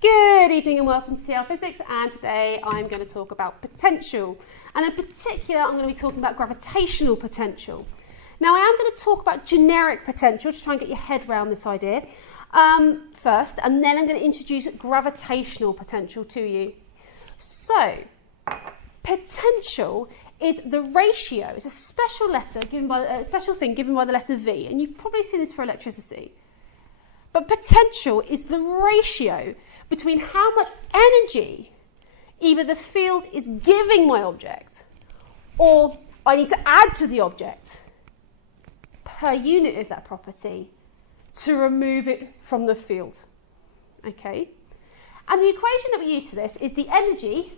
Good evening and welcome to TR Physics, and today I'm going to talk about potential, and in particular I'm going to be talking about gravitational potential. Now I am going to talk about generic potential to try and get your head around this idea first, and then I'm going to introduce gravitational potential to you. So, potential is the ratio, it's a special letter given by a special thing given by the letter V, and you've probably seen this for electricity. But potential is the ratio between how much energy either the field is giving my object or I need to add to the object per unit of that property to remove it from the field. Okay? And the equation that we use for this is the energy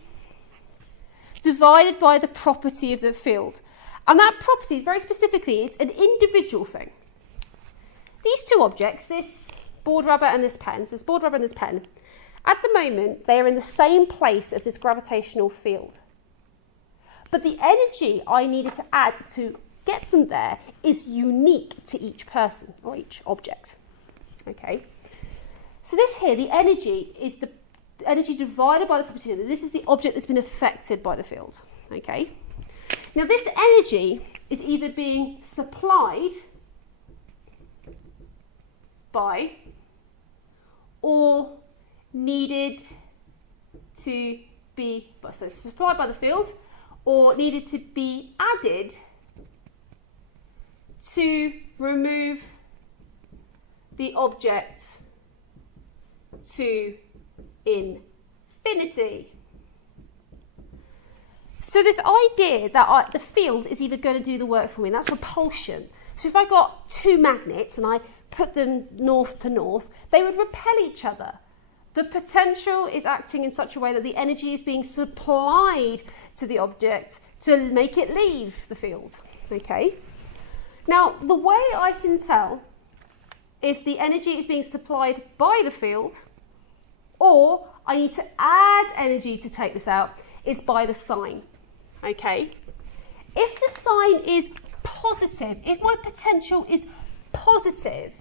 divided by the property of the field. And that property, very specifically, it's an individual thing. These two objects, this board rubber and this pen, so this board rubber and this pen, at the moment, they are in the same place as this gravitational field. But the energy I needed to add to get them there is unique to each person or each object. Okay? So this here, the energy is the energy divided by the property. This is the object that's been affected by the field. Okay? Now this energy is either being supplied by or needed to be, so supplied by the field, or needed to be added to remove the object to infinity. So this idea that the field is either going to do the work for me, and that's repulsion. So if I got two magnets and I put them north to north, they would repel each other. The potential is acting in such a way that the energy is being supplied to the object to make it leave the field. Okay? Now, the way I can tell if the energy is being supplied by the field or I need to add energy to take this out is by the sign. Okay? If the sign is positive, if my potential is positive,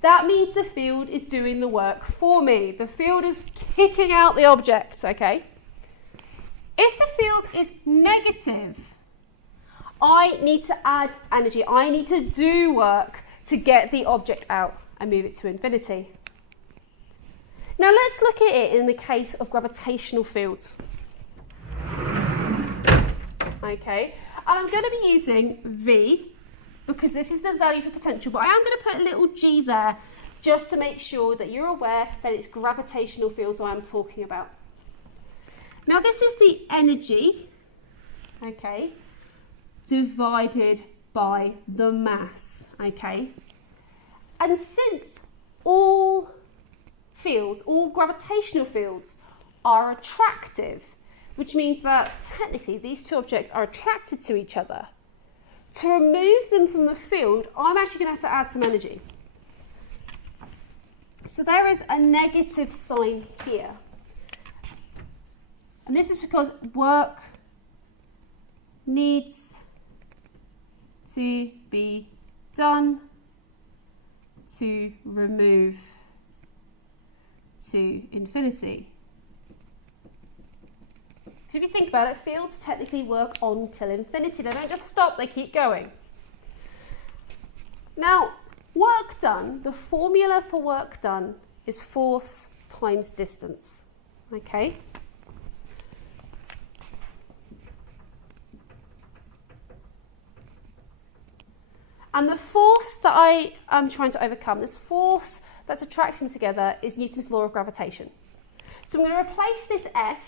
that means the field is doing the work for me. The field is kicking out the object, okay? If the field is negative, I need to add energy. I need to do work to get the object out and move it to infinity. Now let's look at it in the case of gravitational fields. Okay, and I'm going to be using V, because this is the value for potential, but I am going to put a little g there just to make sure that you're aware that it's gravitational fields I am talking about. Now this is the energy, okay, divided by the mass, okay? And since all fields, all gravitational fields are attractive, which means that technically these two objects are attracted to each other, to remove them from the field, I'm actually going to have to add some energy. So there is a negative sign here. And this is because work needs to be done to remove to infinity. Because if you think about it, fields technically work on till infinity. They don't just stop, they keep going. Now, work done, the formula for work done is force times distance. Okay? And the force that I am trying to overcome, this force that's attracting them together, is Newton's law of gravitation. So I'm going to replace this F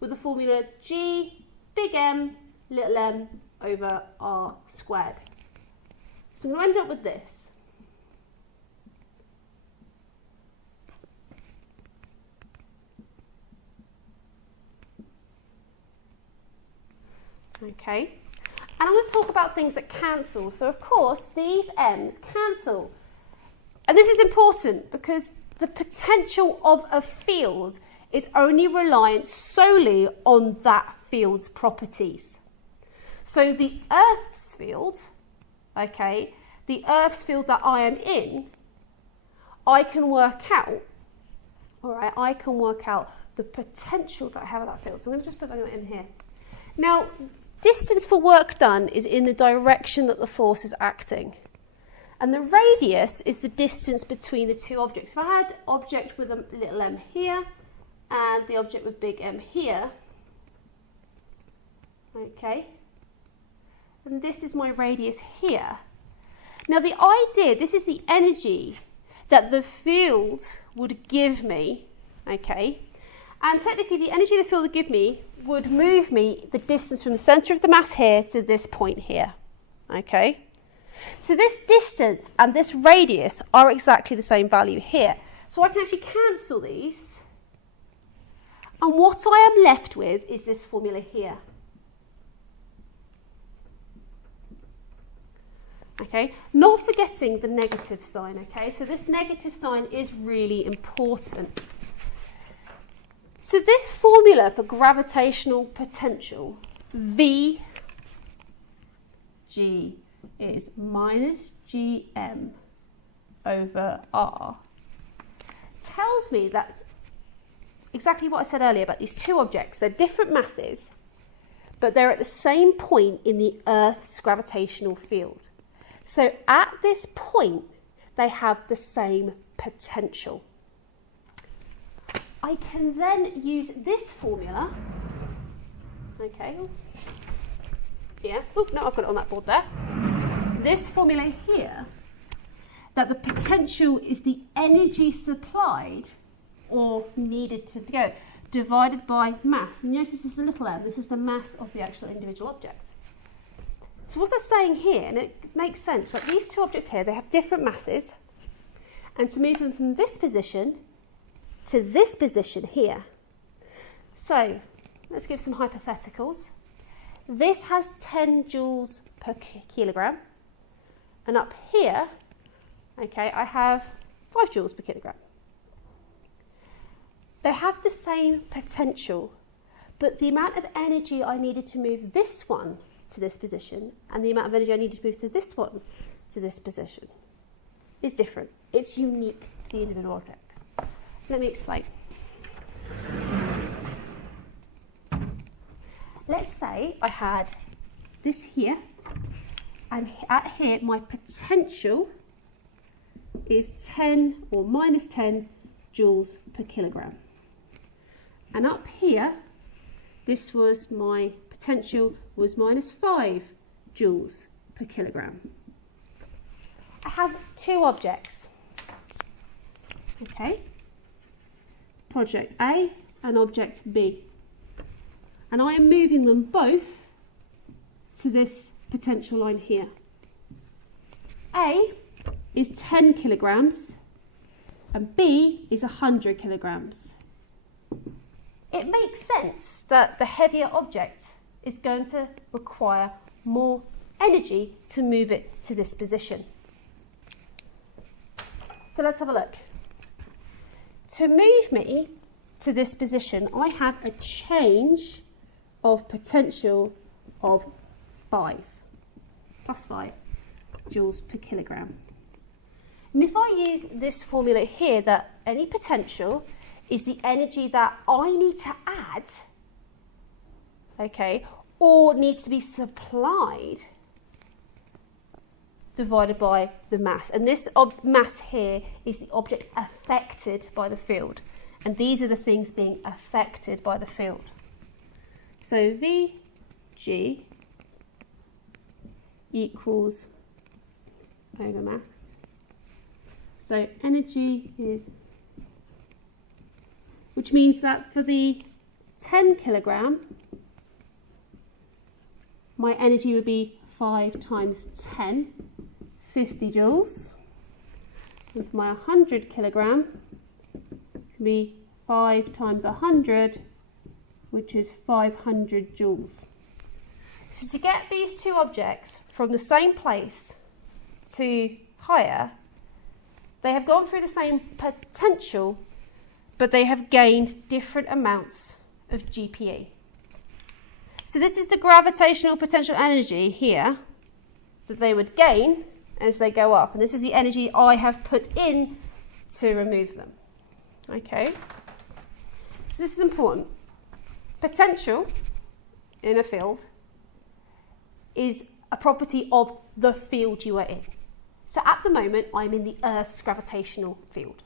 with the formula G big M little m over r squared. So I'm going to end up with this. Okay, and I'm going to talk about things that cancel. So of course these m's cancel. And this is important because the potential of a field is only reliant solely on that field's properties. So the Earth's field, okay, the Earth's field that I am in, I can work out all right, I can work out the potential that I have at that field. So I'm going to just put that in here. Now, distance for work done is in the direction that the force is acting. And the radius is the distance between the two objects. If I had object with a little m here and the object with big M here, okay, and this is my radius here. Now the idea, this is the energy that the field would give me, okay, and technically the energy the field would give me would move me the distance from the centre of the mass here to this point here, okay. So this distance and this radius are exactly the same value here. So I can actually cancel these. And what I am left with is this formula here. Okay, not forgetting the negative sign, okay? So this negative sign is really important. So this formula for gravitational potential, VG, is minus GM over R, tells me that exactly what I said earlier about these two objects. They're different masses, but they're at the same point in the Earth's gravitational field. So at this point, they have the same potential. I can then use this formula, okay, yeah, oh, no, I've got it on that board there. This formula here, that the potential is the energy supplied or needed to go, divided by mass. And notice this is the little m, this is the mass of the actual individual object. So what's that saying here? And it makes sense, that these two objects here, they have different masses, and to move them from this position to this position here. So let's give some hypotheticals. This has 10 joules per kilogram, and up here, okay, I have 5 joules per kilogram. They have the same potential, but the amount of energy I needed to move this one to this position and the amount of energy I needed to move to this one to this position is different. It's unique to the individual object. Let me explain. Let's say I had this here, and at here my potential is 10 or minus 10 joules per kilogram. And up here, this was my potential was minus 5 joules per kilogram. I have two objects, okay, project A and object B. And I am moving them both to this potential line here. A is 10 kilograms and B is 100 kilograms. It makes sense that the heavier object is going to require more energy to move it to this position. So let's have a look. To move me to this position, I have a change of potential of 5, plus 5 joules per kilogram. And if I use this formula here, that any potential is the energy that I need to add, okay, or needs to be supplied, divided by the mass. And this mass here is the object affected by the field. And these are the things being affected by the field. So Vg equals over mass. So energy is, which means that for the 10 kilogram, my energy would be 5 times 10, 50 joules. And for my 100 kilogram, it can be 5 times 100, which is 500 joules. So to get these two objects from the same place to higher, they have gone through the same potential, but they have gained different amounts of GPE. So this is the gravitational potential energy here that they would gain as they go up. And this is the energy I have put in to remove them. Okay, so this is important. Potential in a field is a property of the field you are in. So at the moment, I'm in the Earth's gravitational field.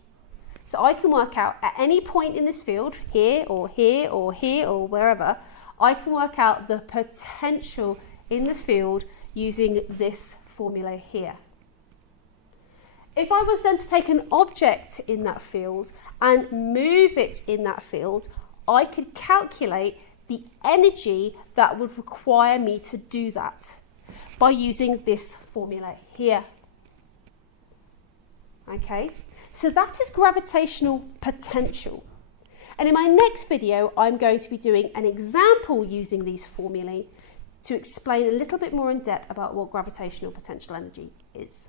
So I can work out at any point in this field, here or here or here or wherever, I can work out the potential in the field using this formula here. If I was then to take an object in that field and move it in that field, I could calculate the energy that would require me to do that by using this formula here. Okay, so that is gravitational potential. And in my next video, I'm going to be doing an example using these formulae to explain a little bit more in depth about what gravitational potential energy is.